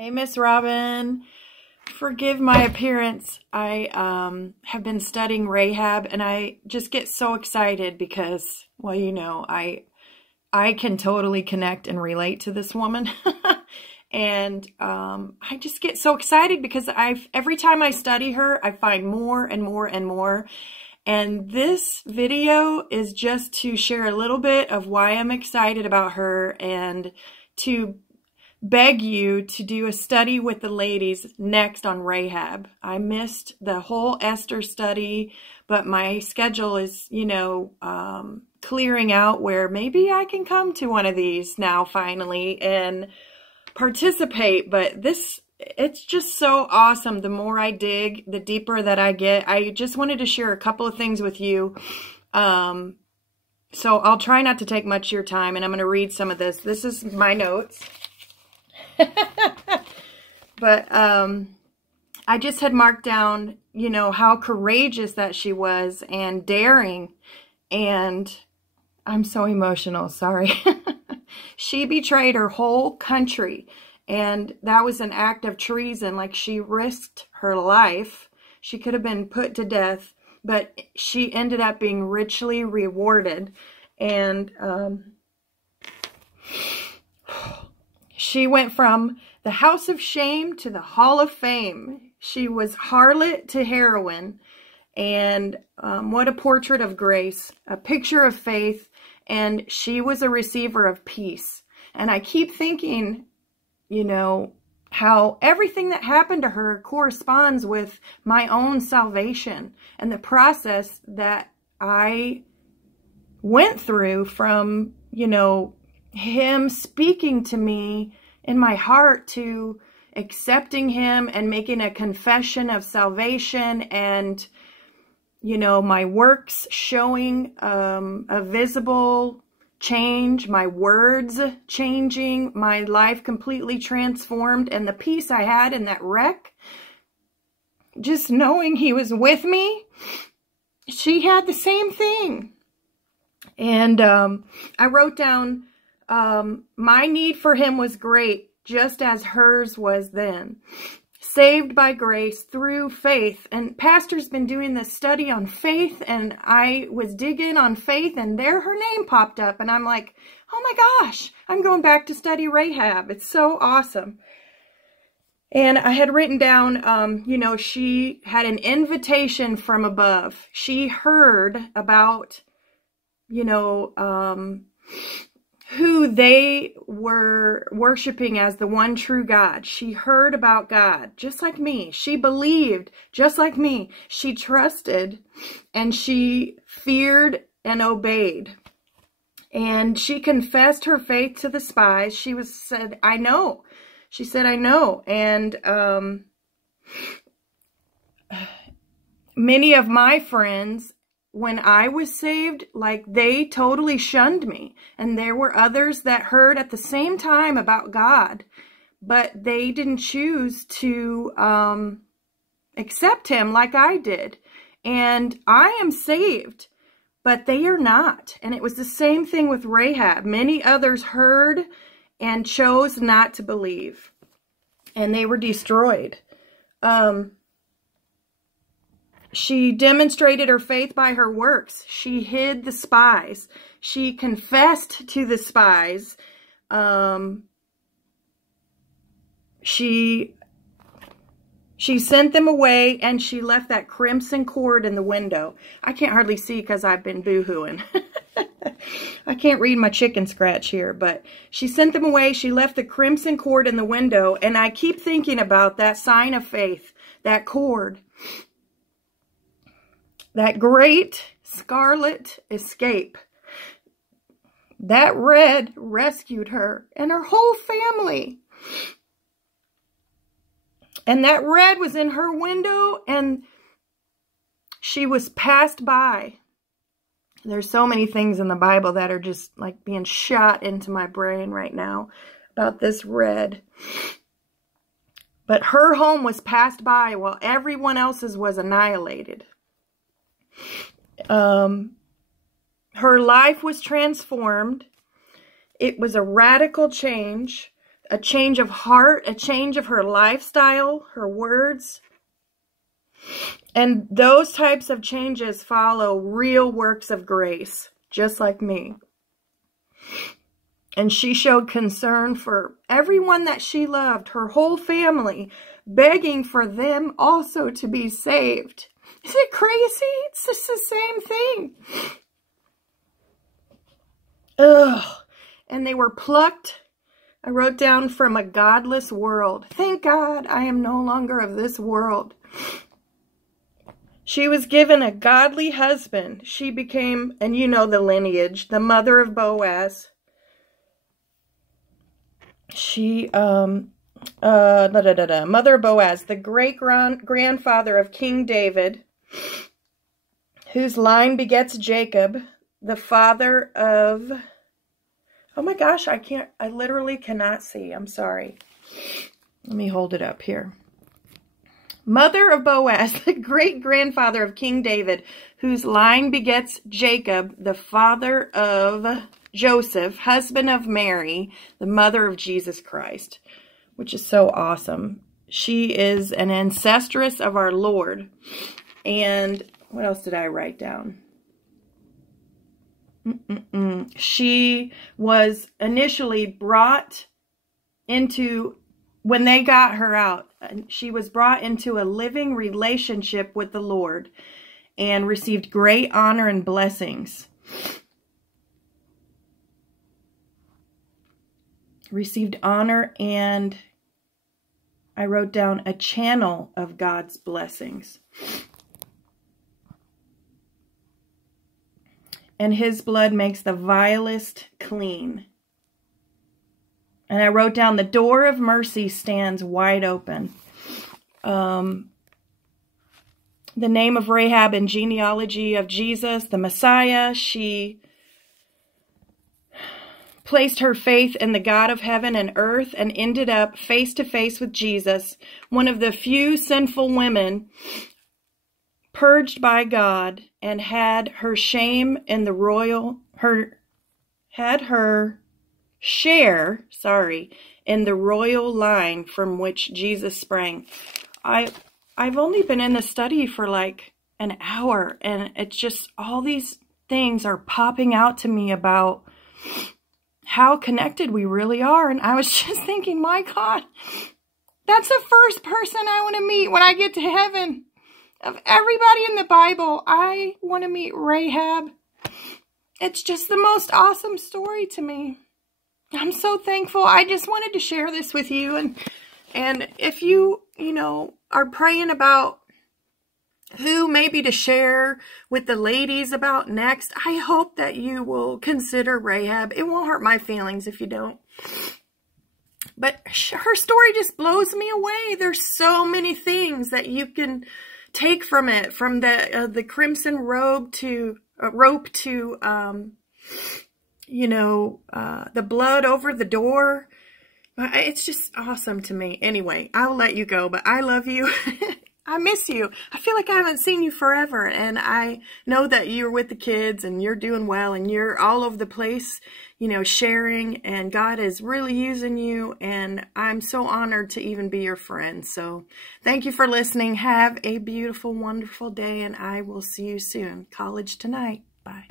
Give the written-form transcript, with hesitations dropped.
Hey, Miss Robin. Forgive my appearance. I have been studying Rahab, and I just get so excited because, well, I can totally connect and relate to this woman. And I just get so excited because every time I study her, I find more and more and more. And this video is just to share a little bit of why I'm excited about her and to beg you to do a study with the ladies next on Rahab. I missed the whole Esther study, but my schedule is, clearing out where maybe I can come to one of these now finally and participate. But it's just so awesome. The more I dig, the deeper that I get. I just wanted to share a couple of things with you. So I'll try not to take much of your time, and I'm going to read some of this. This is my notes. But I just had marked down, how courageous that she was and daring. And I'm so emotional, sorry. She betrayed her whole country. And that was an act of treason. Like, she risked her life. She could have been put to death, but she ended up being richly rewarded. And she went from the house of shame to the hall of fame. She was harlot to heroine. And what a portrait of grace, a picture of faith. And she was a receiver of peace. And I keep thinking, how everything that happened to her corresponds with my own salvation and the process that I went through from, him speaking to me in my heart to accepting him and making a confession of salvation, and my works showing a visible change, my words changing, my life completely transformed, and the peace I had in that wreck, just knowing he was with me. She had the same thing. And I wrote down, my need for him was great, just as hers was then. Saved by grace through faith. And Pastor's been doing this study on faith, and I was digging on faith, and there her name popped up. And I'm like, oh my gosh, I'm going back to study Rahab. It's so awesome. And I had written down, she had an invitation from above. She heard about, who they were worshiping as the one true God. She heard about God, just like me. She believed, just like me. She trusted, and she feared and obeyed. And she confessed her faith to the spies. She said, I know. She said, I know. And many of my friends, when I was saved, they totally shunned me. And there were others that heard at the same time about God, but they didn't choose to accept him like I did. And I am saved, but they are not. And it was the same thing with Rahab. Many others heard and chose not to believe, and they were destroyed. She demonstrated her faith by her works. She hid the spies. She confessed to the spies. She sent them away, and she left that crimson cord in the window. I can't hardly see because I've been boo-hooing. I can't read my chicken scratch here, but she sent them away. She left the crimson cord in the window, and I keep thinking about that sign of faith, that cord. That great scarlet escape. That red rescued her and her whole family. And that red was in her window, and she was passed by. There's so many things in the Bible that are just like being shot into my brain right now about this red. But her home was passed by while everyone else's was annihilated. Her life was transformed. It was a radical change. a change of heart, a change of her lifestyle, her words. And those types of changes follow real works of grace, just like me. And she showed concern for everyone that she loved, her whole family, begging for them also to be saved. Is it crazy? It's just the same thing. Ugh. And they were plucked, I wrote down, from a godless world. Thank God I am no longer of this world. She was given a godly husband. She became, and you know the lineage, the mother of Boaz. She, mother of Boaz, the great-grandfather of King David, whose line begets Jacob, the father of, oh my gosh, I literally cannot see. I'm sorry. Let me hold it up here. Mother of Boaz, the great-grandfather of King David, whose line begets Jacob, the father of Joseph, husband of Mary, the mother of Jesus Christ, which is so awesome. She is an ancestress of our Lord. And what else did I write down? She was initially brought into, when they got her out, she was brought into a living relationship with the Lord and received great honor and blessings. Received honor, and I wrote down a channel of God's blessings. And his blood makes the vilest clean. And I wrote down, the door of mercy stands wide open. The name of Rahab and genealogy of Jesus, the Messiah. She placed her faith in the God of heaven and earth and ended up face to face with Jesus, one of the few sinful women purged by God, and had her shame in the royal, had her share, in the royal line from which Jesus sprang. I've only been in the study for like an hour, and it's just all these things are popping out to me about how connected we really are. And I was just thinking, my God, that's the first person I want to meet when I get to heaven. Of everybody in the Bible, I want to meet Rahab. It's just the most awesome story to me. I'm so thankful. I just wanted to share this with you. And if you are praying about who maybe to share with the ladies about next, I hope that you will consider Rahab. It won't hurt my feelings if you don't. But her story just blows me away. There's so many things that you can take from it, from the crimson rope to the blood over the door. It's just awesome to me. Anyway, I'll let you go, but I love you. I miss you. I feel like I haven't seen you forever, and I know that you're with the kids and you're doing well and you're all over the place, sharing, and God is really using you, and I'm so honored to even be your friend. So thank you for listening. Have a beautiful, wonderful day, and I will see you soon. College tonight. Bye.